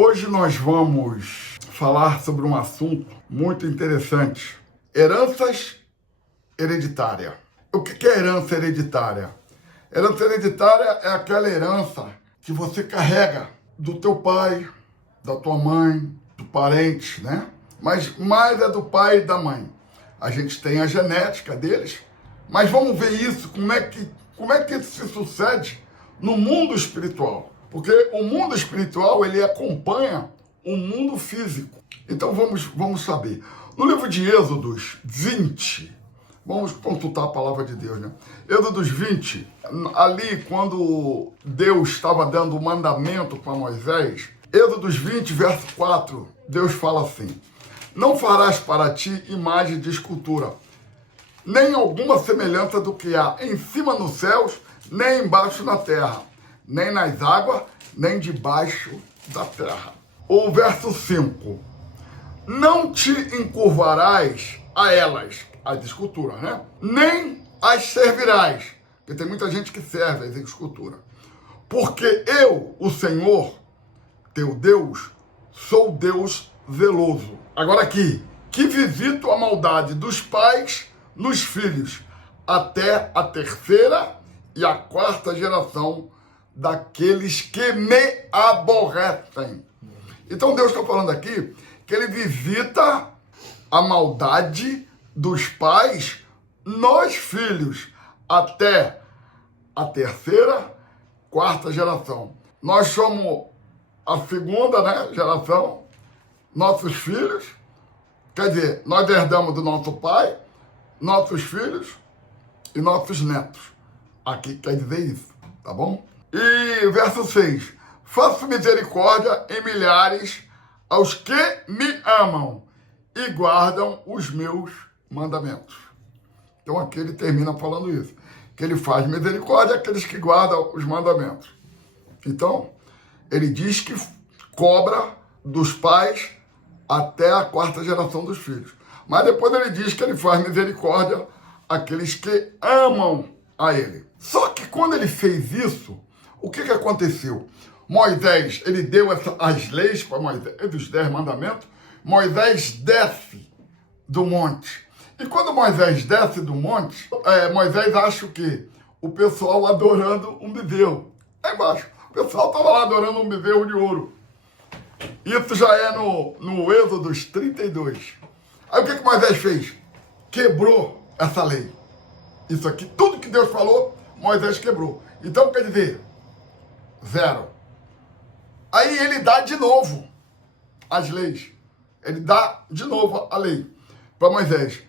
Hoje nós vamos falar sobre um assunto muito interessante. Heranças hereditárias. O que é herança hereditária? Herança hereditária é aquela herança que você carrega do teu pai, da tua mãe, do parente, né? Mas mais é do pai e da mãe. A gente tem a genética deles, mas vamos ver isso, como é que isso se sucede no mundo espiritual. Porque o mundo espiritual, ele acompanha o mundo físico. Então vamos saber. No livro de Êxodos 20, vamos consultar a palavra de Deus, né? Êxodos 20, ali quando Deus estava dando o mandamento para Moisés, Êxodos 20, verso 4, Deus fala assim: não farás para ti imagem de escultura, nem alguma semelhança do que há em cima nos céus, nem embaixo na terra, nem nas águas, nem debaixo da terra. O verso 5. Não te encurvarás a elas, as esculturas, né? Nem as servirás, porque tem muita gente que serve as esculturas. Porque eu, o Senhor, teu Deus, sou Deus zeloso. Agora aqui, que visito a maldade dos pais nos filhos, até a terceira e a quarta geração daqueles que me aborrecem. Então Deus está falando aqui que ele visita a maldade dos pais nos filhos, até a terceira, quarta geração. Nós somos a segunda, né, geração, nossos filhos, quer dizer, nós herdamos do nosso pai, nossos filhos e nossos netos. Aqui quer dizer isso, tá bom? E verso 6. Faço misericórdia em milhares aos que me amam e guardam os meus mandamentos. Então aqui ele termina falando isso, que ele faz misericórdia àqueles que guardam os mandamentos. Então, ele diz que cobra dos pais até a quarta geração dos filhos. Mas depois ele diz que ele faz misericórdia àqueles que amam a ele. Só que quando ele fez isso, o que aconteceu? Moisés, ele deu as leis para Moisés, dos 10 mandamentos. Moisés desce do monte. E quando Moisés desce do monte, Moisés acha o quê? O pessoal adorando um bezerro. Aí embaixo, o pessoal estava lá adorando um bezerro de ouro. Isso já é no Êxodos 32. Aí o que Moisés fez? Quebrou essa lei. Isso aqui, tudo que Deus falou, Moisés quebrou. Então, quer dizer, 0. Aí ele dá de novo as leis. Ele dá de novo a lei para Moisés.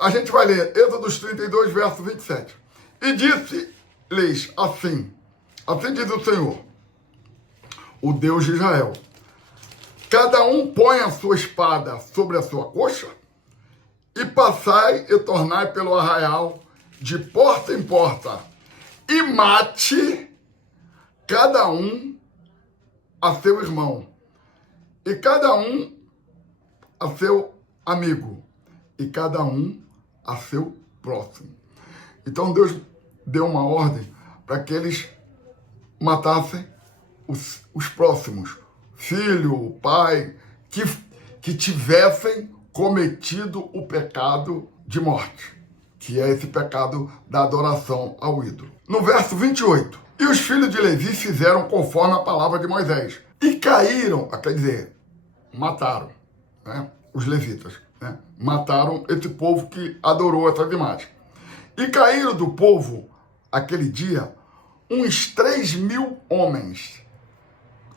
A gente vai ler Êxodos 32, verso 27. E disse-lhes assim diz o Senhor, o Deus de Israel: cada um põe a sua espada sobre a sua coxa e passai e tornai pelo arraial de porta em porta e mate cada um a seu irmão, e cada um a seu amigo, e cada um a seu próximo. Então Deus deu uma ordem para que eles matassem os próximos, filho, pai, que tivessem cometido o pecado de morte, que é esse pecado da adoração ao ídolo. No verso 28, e os filhos de Levi fizeram conforme a palavra de Moisés, e caíram, quer dizer, mataram, né, os levitas, né, mataram esse povo que adorou essa imagem. E caíram do povo, aquele dia, uns 3.000 homens.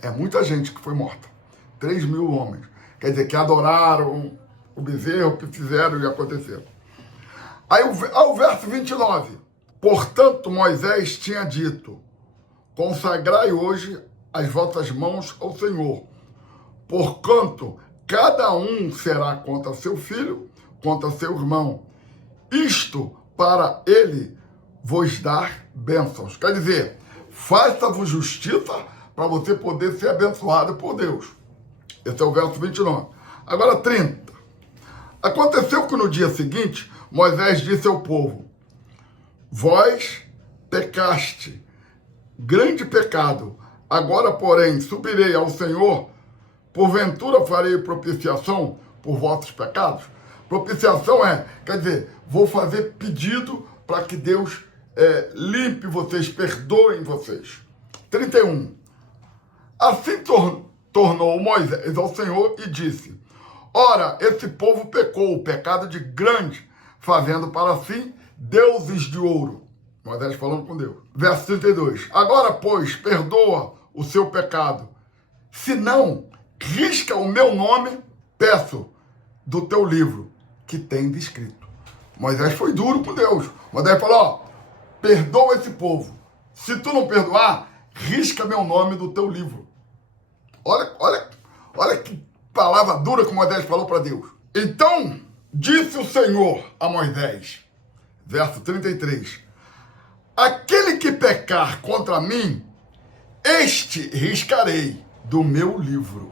É muita gente que foi morta. 3.000 homens. Quer dizer, que adoraram o bezerro, que fizeram e aconteceram. Aí ao verso 29. Portanto, Moisés tinha dito: consagrai hoje as vossas mãos ao Senhor, porquanto cada um será contra seu filho, contra seu irmão. Isto para ele vos dar bênçãos. Quer dizer, faça-vos justiça para você poder ser abençoado por Deus. Esse é o verso 29. Agora 30. Aconteceu que no dia seguinte, Moisés disse ao povo: vós pecaste, grande pecado, Agora, porém, subirei ao Senhor, porventura farei propiciação por vossos pecados. Propiciação quer dizer, vou fazer pedido para que Deus limpe vocês, perdoem vocês. 31. Assim tornou Moisés ao Senhor e disse: ora, esse povo pecou, o pecado de grande, fazendo para si deuses de ouro. Moisés falando com Deus. Verso 32. Agora, pois, perdoa o seu pecado. Se não, risca o meu nome, peço, do teu livro, que tem escrito. Moisés foi duro com Deus. Moisés falou, perdoa esse povo. Se tu não perdoar, risca meu nome do teu livro. Olha que palavra dura que Moisés falou para Deus. Então, disse o Senhor a Moisés, verso 33, aquele que pecar contra mim, este riscarei do meu livro.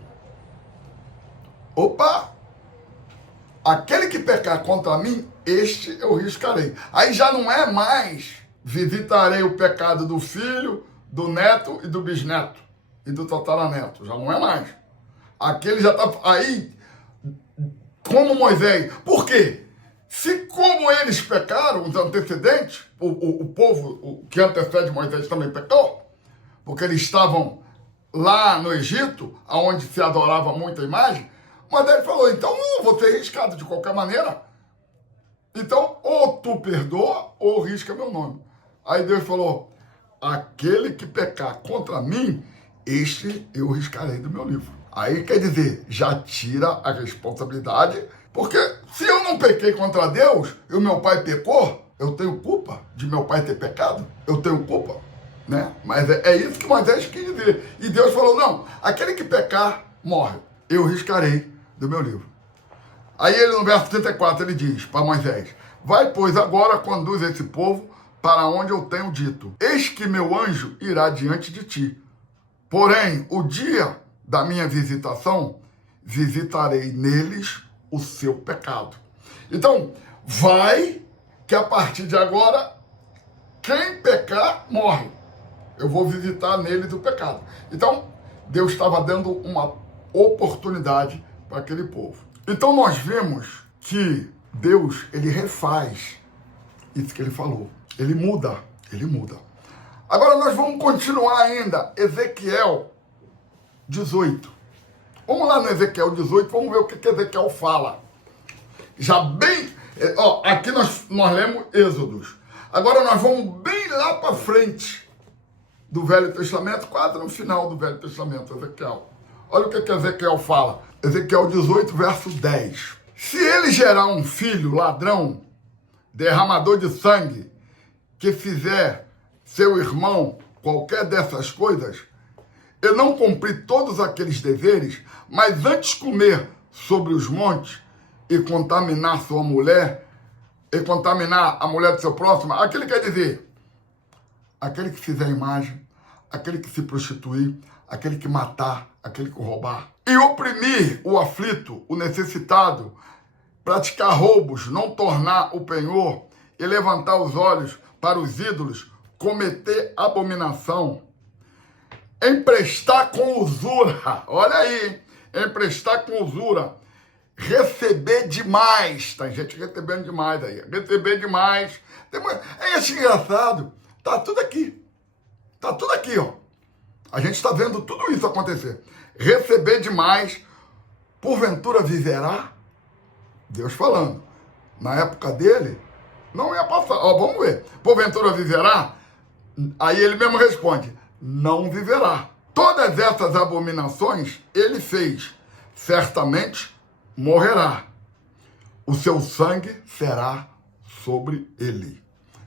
Opa! Aquele que pecar contra mim, este eu riscarei. Aí já não é mais visitarei o pecado do filho, do neto e do bisneto e do tataraneto. Já não é mais. Aquele já está aí, como Moisés. Por quê? Se como eles pecaram, os antecedentes, o povo que antecede Moisés também pecou, porque eles estavam lá no Egito, onde se adorava muita imagem, Moisés falou, então não vou ser riscado de qualquer maneira. Então, ou tu perdoa, ou risca meu nome. Aí Deus falou, aquele que pecar contra mim, este eu riscarei do meu livro. Aí quer dizer, já tira a responsabilidade, porque se eu não pequei contra Deus e o meu pai pecou, eu tenho culpa de meu pai ter pecado? Eu tenho culpa, né? Mas é isso que Moisés quis dizer. E Deus falou, não, aquele que pecar, morre. Eu riscarei do meu livro. Aí ele no verso 34, ele diz para Moisés, vai, pois, agora conduz esse povo para onde eu tenho dito. Eis que meu anjo irá diante de ti. Porém, o dia da minha visitação, visitarei neles o seu pecado. Então, vai, que a partir de agora, quem pecar, morre. Eu vou visitar neles o pecado. Então, Deus estava dando uma oportunidade para aquele povo. Então, nós vemos que Deus, ele refaz isso que ele falou. Ele muda, ele muda. Agora, nós vamos continuar ainda, Ezequiel 18. Vamos lá no Ezequiel 18, vamos ver o que Ezequiel fala. Já bem, aqui nós lemos Êxodos. Agora nós vamos bem lá para frente do Velho Testamento, quase no final do Velho Testamento, Ezequiel. Olha o que Ezequiel fala. Ezequiel 18, verso 10. Se ele gerar um filho ladrão, derramador de sangue, que fizer seu irmão qualquer dessas coisas, e não cumprir todos aqueles deveres, mas antes comer sobre os montes e contaminar sua mulher, e contaminar a mulher do seu próximo, aquele quer dizer, aquele que fizer imagem, aquele que se prostituir, aquele que matar, aquele que roubar, e oprimir o aflito, o necessitado, praticar roubos, não tornar o penhor e levantar os olhos para os ídolos, cometer abominação, emprestar com usura, olha aí, emprestar com usura, receber demais, tem gente recebendo demais aí, receber demais, é isso engraçado, tá tudo aqui, ó, a gente está vendo tudo isso acontecer, receber demais, porventura viverá, Deus falando, na época dele, não ia passar, vamos ver, porventura viverá, aí ele mesmo responde, não viverá. Todas essas abominações ele fez, certamente morrerá. O seu sangue será sobre ele.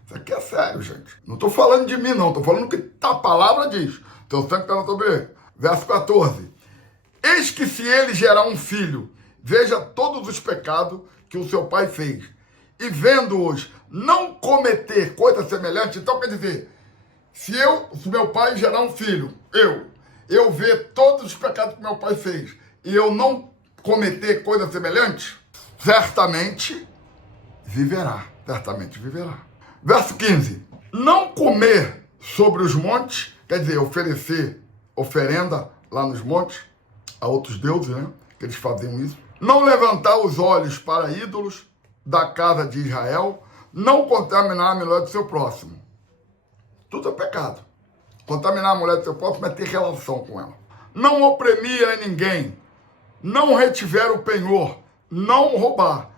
Isso aqui é sério, gente. Não estou falando de mim, não. Estou falando o que a palavra diz. Teu sangue está sobre ele. Verso 14. Eis que se ele gerar um filho, veja todos os pecados que o seu pai fez. E vendo-os não cometer coisa semelhante, então quer dizer, se meu pai gerar um filho, eu ver todos os pecados que meu pai fez, e eu não cometer coisa semelhante, certamente viverá. Certamente viverá. Verso 15. Não comer sobre os montes, quer dizer, oferecer oferenda lá nos montes, a outros deuses, né? Que eles faziam isso. Não levantar os olhos para ídolos da casa de Israel, não contaminar a mulher do seu próximo. Tudo é pecado. Contaminar a mulher do seu próximo é ter relação com ela. Não oprimir a ninguém, não retiver o penhor, não roubar,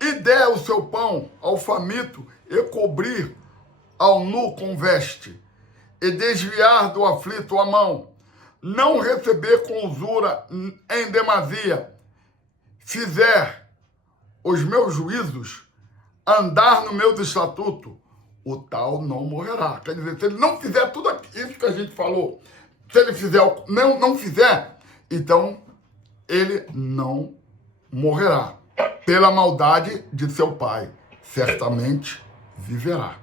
e der o seu pão ao faminto e cobrir ao nu com veste, e desviar do aflito a mão, não receber com usura em demasia, fizer os meus juízos, andar no meu estatuto, o tal não morrerá. Quer dizer, se ele não fizer tudo isso que a gente falou, se ele fizer, não fizer, então ele não morrerá. Pela maldade de seu pai, certamente viverá.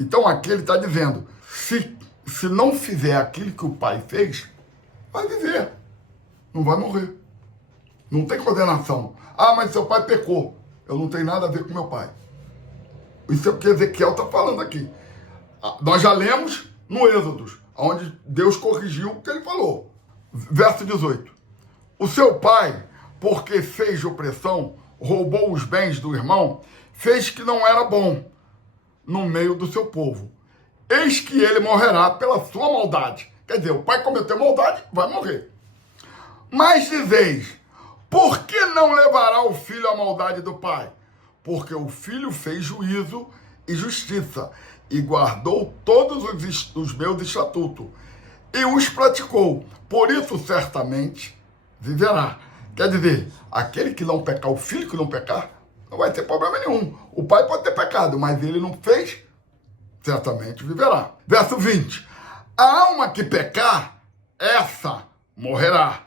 Então aqui ele está dizendo, se não fizer aquilo que o pai fez, vai viver, não vai morrer. Não tem condenação. Ah, mas seu pai pecou. Eu não tenho nada a ver com meu pai. Isso é o que Ezequiel está falando aqui. Nós já lemos no Êxodo, onde Deus corrigiu o que ele falou. Verso 18. O seu pai, porque fez opressão, roubou os bens do irmão, fez que não era bom no meio do seu povo. Eis que ele morrerá pela sua maldade. Quer dizer, o pai cometeu maldade, vai morrer. Mas dizeis, por que não levará o filho à maldade do pai? Porque o filho fez juízo e justiça, e guardou todos os meus estatutos, e os praticou. Por isso, certamente, viverá. Quer dizer, aquele que não pecar, o filho que não pecar, não vai ter problema nenhum. O pai pode ter pecado, mas ele não fez, certamente viverá. Verso 20. A alma que pecar, essa morrerá.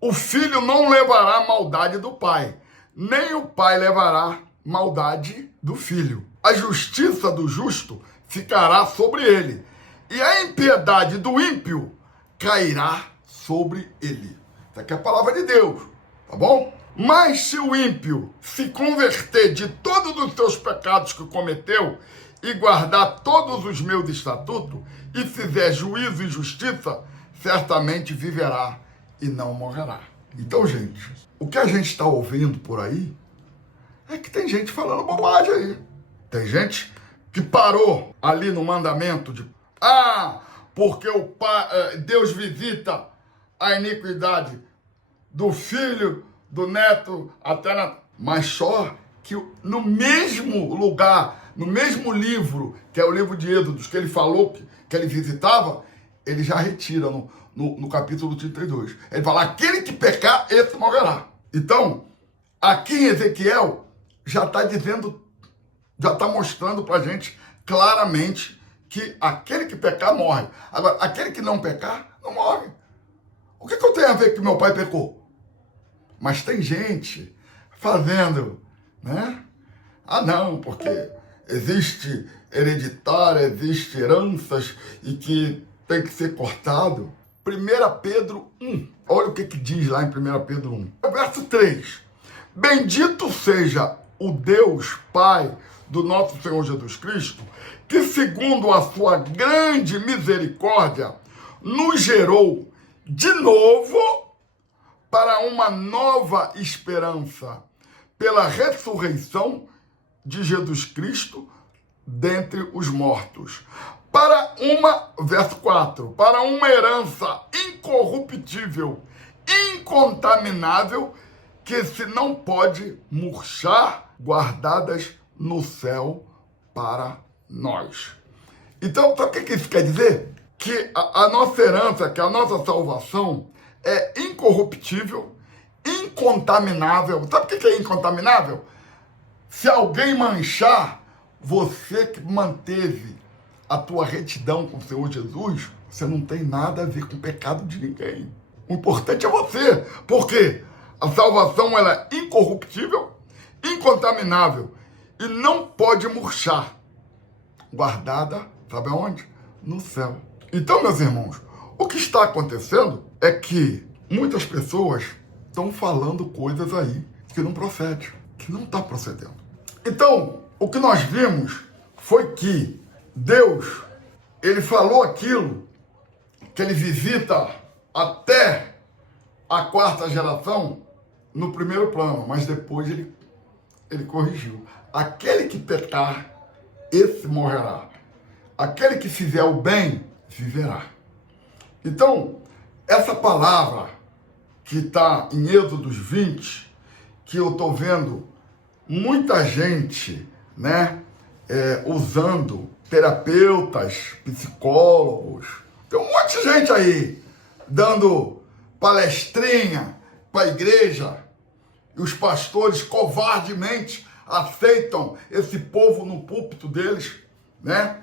O filho não levará a maldade do pai, nem o pai levará maldade do filho. A justiça do justo ficará sobre ele, e a impiedade do ímpio cairá sobre ele. Essa aqui é a palavra de Deus, tá bom? Mas se o ímpio se converter de todos os seus pecados que cometeu e guardar todos os meus estatutos e fizer juízo e justiça, certamente viverá e não morrerá. Então, gente, o que a gente está ouvindo por aí é que tem gente falando bobagem aí. Tem gente que parou ali no mandamento de porque o pai, Deus visita a iniquidade do filho, do neto, até na... Mas só que no mesmo lugar, no mesmo livro, que é o livro de Êxodos, que ele falou que ele visitava, ele já retira no capítulo 32. Ele fala, aquele que pecar, esse morrerá. Então, aqui em Ezequiel, já está dizendo, já está mostrando para a gente claramente que aquele que pecar morre. Agora, aquele que não pecar, não morre. O que eu tenho a ver que meu pai pecou? Mas tem gente fazendo, né? Não, porque existe hereditária, existe heranças e que tem que ser cortado. 1 Pedro 1. Olha o que diz lá em 1 Pedro 1. Verso 3. Bendito seja o Deus Pai do nosso Senhor Jesus Cristo, que segundo a sua grande misericórdia, nos gerou de novo para uma nova esperança, pela ressurreição de Jesus Cristo dentre os mortos, para verso 4, para uma herança incorruptível, incontaminável, que se não pode murchar, guardadas no céu para nós. Então, sabe o que isso quer dizer? Que a nossa herança, que a nossa salvação é incorruptível, incontaminável. Sabe o que é incontaminável? Se alguém manchar, você que manteve a tua retidão com o Senhor Jesus, você não tem nada a ver com o pecado de ninguém. O importante é você. Por quê? A salvação ela é incorruptível, incontaminável e não pode murchar. Guardada, sabe aonde? No céu. Então, meus irmãos, o que está acontecendo é que muitas pessoas estão falando coisas aí que não procedem, que não está procedendo. Então, o que nós vimos foi que Deus, ele falou aquilo que ele visita até a quarta geração no primeiro plano, mas depois ele corrigiu. Aquele que pecar, esse morrerá. Aquele que fizer o bem, viverá. Então, essa palavra que está em Êxodos 20, que eu estou vendo muita gente, né, usando, terapeutas, psicólogos, tem um monte de gente aí dando palestrinha para a igreja, e os pastores covardemente aceitam esse povo no púlpito deles, né?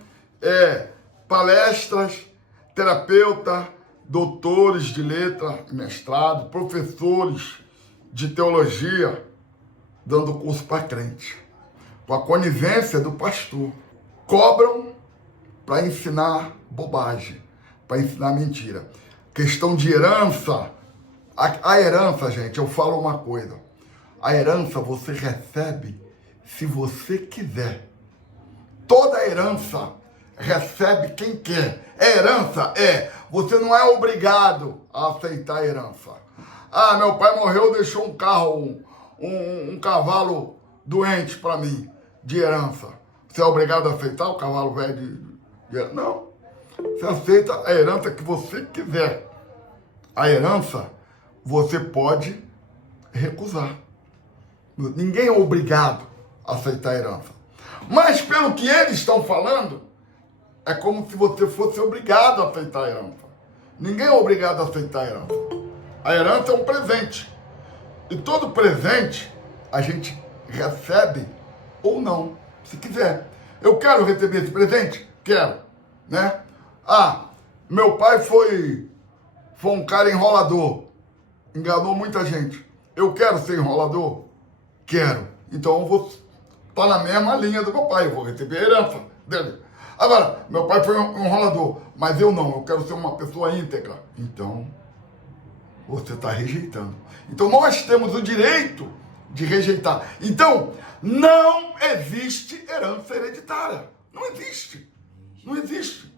Palestras, terapeuta, doutores de letra e mestrado, professores de teologia, dando curso para crente, com a conivência do pastor. Cobram para ensinar bobagem, para ensinar mentira. Questão de herança. A herança, gente, eu falo uma coisa. A herança você recebe se você quiser. Toda herança recebe quem quer. Herança você não é obrigado a aceitar a herança. Ah, meu pai morreu, deixou um carro, um cavalo doente para mim, de herança. Você é obrigado a aceitar o cavalo velho de herança? Não. Você aceita a herança que você quiser. A herança você pode recusar. Ninguém é obrigado a aceitar a herança. Mas pelo que eles estão falando, é como se você fosse obrigado a aceitar a herança. Ninguém é obrigado a aceitar a herança. A herança é um presente. E todo presente a gente recebe ou não, se quiser. Eu quero receber esse presente? Quero, né? Ah, meu pai foi um cara enrolador. Enganou muita gente. Eu quero ser enrolador? Quero. Então eu vou estar na mesma linha do meu pai. Eu vou receber a herança dele. Agora, meu pai foi um enrolador, mas eu não. Eu quero ser uma pessoa íntegra. Então, você está rejeitando. Então, nós temos o direito de rejeitar. Então, não existe herança hereditária. Não existe. Não existe.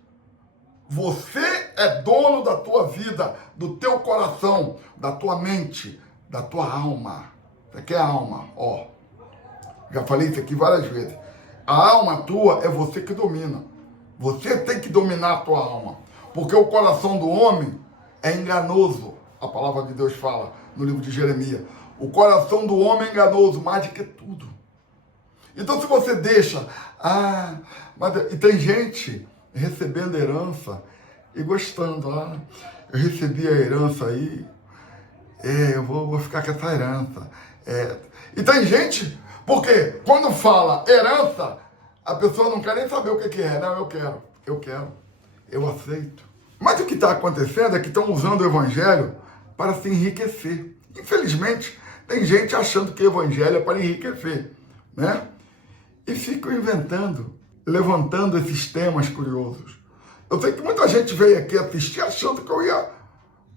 Você é dono da tua vida, do teu coração, da tua mente, da tua alma. Isso aqui é a alma, ó. Já falei isso aqui várias vezes. A alma tua é você que domina. Você tem que dominar a tua alma. Porque o coração do homem é enganoso. A palavra de Deus fala no livro de Jeremias. O coração do homem é enganoso mais do que tudo. Então se você deixa... E tem gente recebendo herança e gostando. Eu recebi a herança aí, eu vou ficar com essa herança. E tem gente, porque quando fala herança, a pessoa não quer nem saber o que é. Não, eu quero, eu aceito. Mas o que está acontecendo é que estão usando o evangelho para se enriquecer. Infelizmente, tem gente achando que o evangelho é para enriquecer, né? E ficam inventando, levantando esses temas curiosos. Eu sei que muita gente veio aqui assistir achando que eu ia...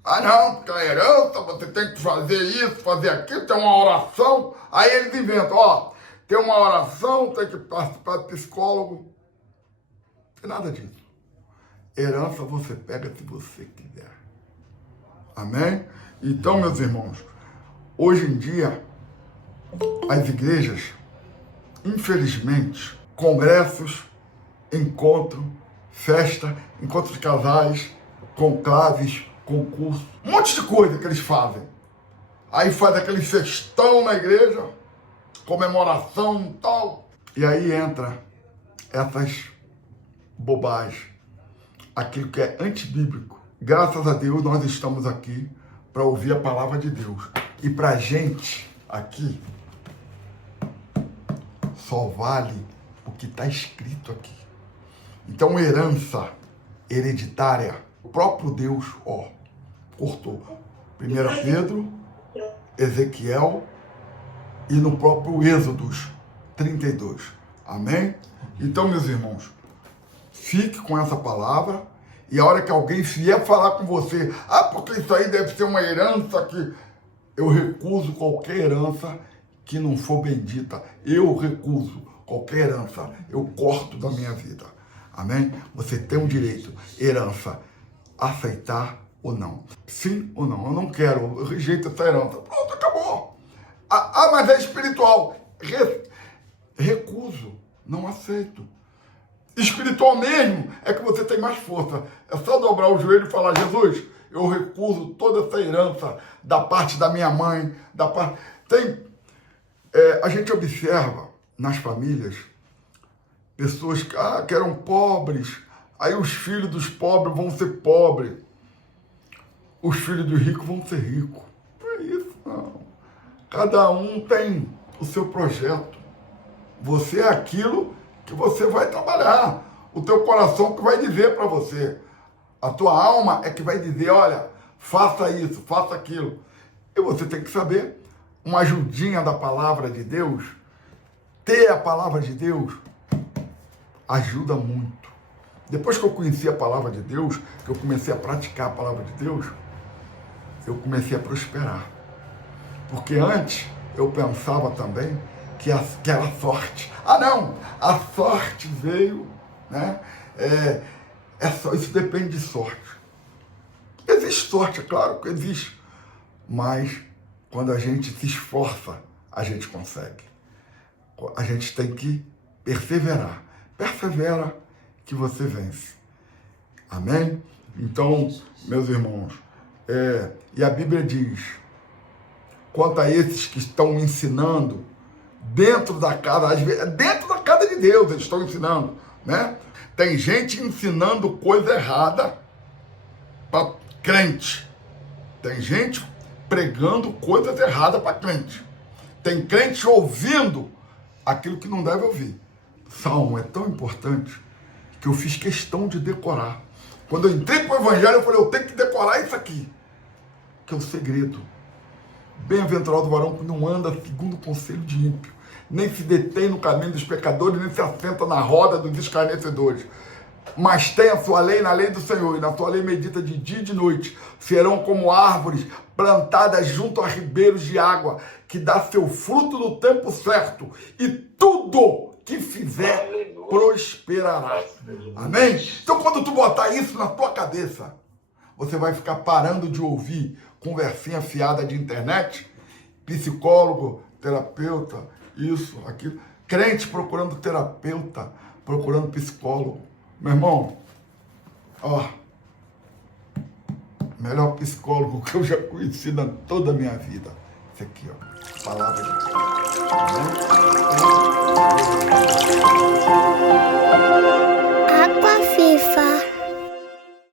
não, porque a herança, você tem que fazer isso, fazer aquilo, tem uma oração. Aí eles inventam, tem uma oração, tem que participar de psicólogo. Não tem nada disso. Herança você pega se você quiser. Amém? Então, meus irmãos, hoje em dia, as igrejas, infelizmente, congressos, encontro, festa, encontros de casais, conclaves, concurso, um monte de coisa que eles fazem. Aí faz aquele festão na igreja, comemoração e tal. E aí entra essas bobagens, aquilo que é antibíblico. Graças a Deus nós estamos aqui para ouvir a palavra de Deus. E pra gente aqui, só vale o que está escrito aqui. Então, herança hereditária, o próprio Deus, cortou. 1 Pedro, Ezequiel e no próprio Êxodos 32. Amém? Então, meus irmãos, fique com essa palavra e a hora que alguém vier falar com você, porque isso aí deve ser uma herança que... Eu recuso qualquer herança que não for bendita. Eu recuso qualquer herança. Eu corto da minha vida. Amém? Você tem um direito. Herança aceitar ou não. Sim ou não? Eu não quero, eu rejeito essa herança. Pronto, acabou. Mas é espiritual. Recuso, não aceito. Espiritual mesmo é que você tem mais força. É só dobrar o joelho e falar: Jesus, eu recuso toda essa herança da parte da minha mãe, da parte... a gente observa nas famílias pessoas que eram pobres, aí os filhos dos pobres vão ser pobres, os filhos dos ricos vão ser ricos. Não é isso, não. Cada um tem o seu projeto. Você é aquilo que você vai trabalhar. O teu coração que vai dizer para você. A tua alma é que vai dizer: olha, faça isso, faça aquilo. E você tem que saber, uma ajudinha da palavra de Deus, ter a palavra de Deus, ajuda muito. Depois que eu conheci a palavra de Deus, que eu comecei a praticar a palavra de Deus, eu comecei a prosperar. Porque antes eu pensava também que era sorte. Não, a sorte veio, né? Isso depende de sorte. Existe sorte, é claro que existe. Mas quando a gente se esforça, a gente consegue. A gente tem que perseverar. Persevera que você vence. Amém? Então, meus irmãos, e a Bíblia diz, quanto a esses que estão ensinando dentro da casa, às vezes, dentro da casa de Deus eles estão ensinando, né? Tem gente ensinando coisa errada para crente. Tem gente pregando coisas erradas para crente. Tem crente ouvindo aquilo que não deve ouvir. Salmo é tão importante que eu fiz questão de decorar. Quando eu entrei para o Evangelho, eu falei: eu tenho que decorar isso aqui, que é o segredo. Bem-aventurado o varão que não anda segundo o conselho de ímpio, nem se detém no caminho dos pecadores, nem se assenta na roda dos escarnecedores. Mas tem a sua lei na lei do Senhor, e na sua lei medita de dia e de noite. Serão como árvores plantadas junto a ribeiros de água, que dá seu fruto no tempo certo, e tudo que fizer prosperará. Amém? Então, quando tu botar isso na tua cabeça, você vai ficar parando de ouvir conversinha fiada de internet, psicólogo, terapeuta, isso, aquilo, crente procurando terapeuta, procurando psicólogo. Meu irmão, melhor psicólogo que eu já conheci na toda a minha vida. Esse aqui, palavra de Deus. Água viva.